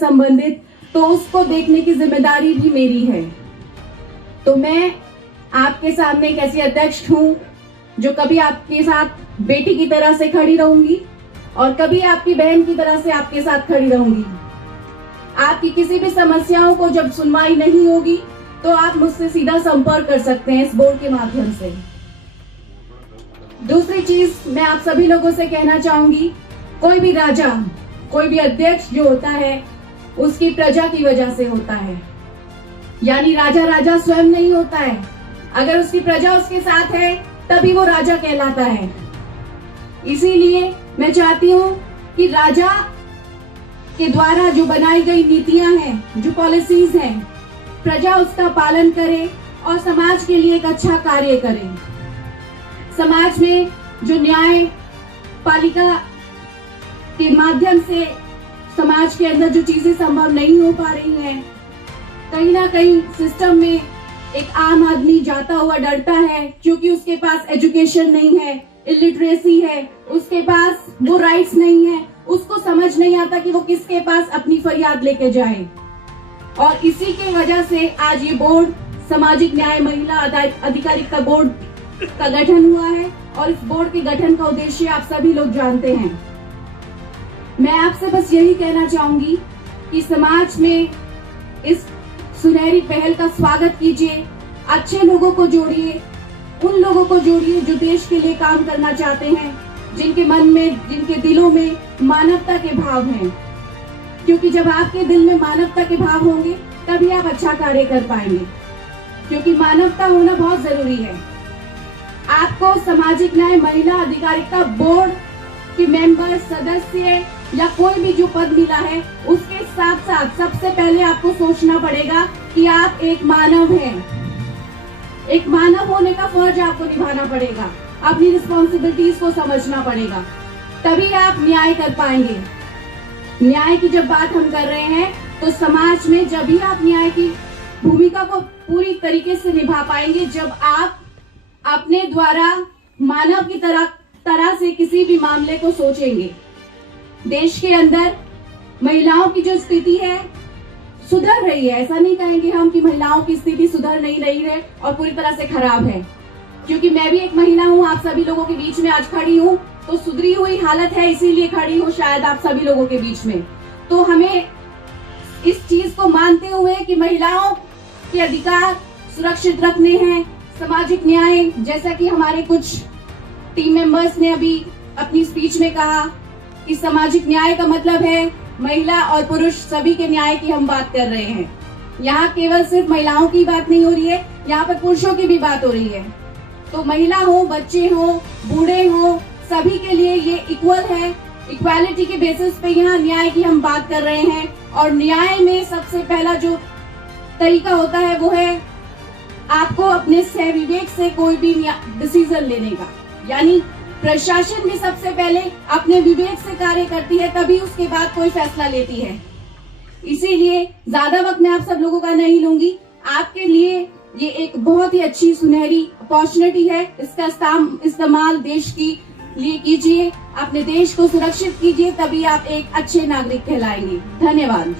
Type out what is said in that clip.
संबंधित, तो उसको देखने की जिम्मेदारी भी मेरी है। तो मैं आपके सामने एक ऐसी अध्यक्ष हूँ जो कभी आपके साथ बेटी की तरह से खड़ी रहूंगी और कभी आपकी बहन की तरह से आपके साथ खड़ी रहूंगी। आपकी किसी भी समस्याओं को जब सुनवाई नहीं होगी तो आप मुझसे सीधा संपर्क कर सकते हैं इस बोर्ड के माध्यम से। दूसरी चीज मैं आप सभी लोगों से कहना चाहूंगी, कोई भी राजा, कोई भी अध्यक्ष जो होता है उसकी प्रजा की वजह से होता है। यानी राजा राजा स्वयं नहीं होता है, अगर उसकी प्रजा उसके साथ है तभी वो राजा कहलाता है। इसीलिए मैं चाहती हूँ कि राजा के द्वारा जो बनाई गई नीतियां हैं, जो पॉलिसीज हैं, प्रजा उसका पालन करे और समाज के लिए एक अच्छा कार्य करे। समाज में जो न्याय पालिका के माध्यम से समाज के अंदर जो चीजें संभव नहीं हो पा रही हैं, कहीं ना कहीं सिस्टम में एक आम आदमी जाता हुआ डरता है क्योंकि उसके पास एजुकेशन नहीं है, इलिटरेसी है, उसके पास वो राइट्स नहीं है, उसको समझ नहीं आता कि वो किसके पास अपनी फरियाद लेके जाए। और इसी के वजह से आज ये बोर्ड सामाजिक न्याय महिला अधिकारिता बोर्ड का गठन हुआ है और इस बोर्ड के गठन का उद्देश्य आप सभी लोग जानते हैं। मैं आपसे बस यही कहना चाहूंगी कि समाज में इस सुनहरी पहल का स्वागत कीजिए, अच्छे लोगों को जोड़िए, उन लोगों को जोड़िए जो देश के लिए काम करना चाहते हैं, जिनके मन में, जिनके दिलों में मानवता के भाव हैं। क्योंकि जब आपके दिल में मानवता के भाव होंगे तभी आप अच्छा कार्य कर पाएंगे, क्योंकि मानवता होना बहुत जरूरी है। आपको सामाजिक न्याय महिला अधिकारिता बोर्ड के मेंबर, सदस्य या कोई भी जो पद मिला है, उसके साथ साथ सबसे पहले आपको सोचना पड़ेगा कि आप एक मानव हैं। एक मानव होने का फर्ज आपको निभाना पड़ेगा, अपनी रिस्पॉन्सिबिलिटीज को समझना पड़ेगा, तभी आप न्याय कर पाएंगे। न्याय की जब बात हम कर रहे हैं तो समाज में जब भी आप न्याय की भूमिका को पूरी तरीके से निभा पाएंगे, जब आप अपने द्वारा मानव की तरह से किसी भी मामले को सोचेंगे। देश के अंदर महिलाओं की जो स्थिति है सुधर रही है, ऐसा नहीं कहेंगे हम कि महिलाओं की स्थिति सुधर नहीं रही है और पूरी तरह से खराब है, क्योंकि मैं भी एक महिला हूँ, आप सभी लोगों के बीच में आज खड़ी हूँ, तो सुधरी हुई हालत है, इसीलिए खड़ी हूँ शायद आप सभी लोगों के बीच में। तो हमें इस चीज को मानते हुए कि महिलाओं के अधिकार सुरक्षित रखने हैं, सामाजिक न्याय, जैसा कि हमारे कुछ टीम मेंबर्स ने अभी अपनी स्पीच में कहा कि सामाजिक न्याय का मतलब है महिला और पुरुष सभी के न्याय की हम बात कर रहे हैं। यहाँ केवल सिर्फ महिलाओं की बात नहीं हो रही है, यहाँ पर पुरुषों की भी बात हो रही है। तो महिला हो, बच्चे हो, बूढ़े हो, सभी के लिए ये इक्वल है। इक्वालिटी के बेसिस पे यहाँ न्याय की हम बात कर रहे हैं। और न्याय में सबसे पहला जो तरीका होता है वो है आपको अपने सहविवेक से कोई भी डिसीजन लेने का। यानी प्रशासन भी सबसे पहले अपने विवेक से कार्य करती है, तभी उसके बाद कोई फैसला लेती है। इसीलिए ज्यादा वक्त मैं आप सब लोगों का नहीं लूंगी। आपके लिए ये एक बहुत ही अच्छी सुनहरी अपॉर्चुनिटी है, इसका इस्तेमाल देश की लिए कीजिए, अपने देश को सुरक्षित कीजिए, तभी आप एक अच्छे नागरिक कहलाएंगे। धन्यवाद।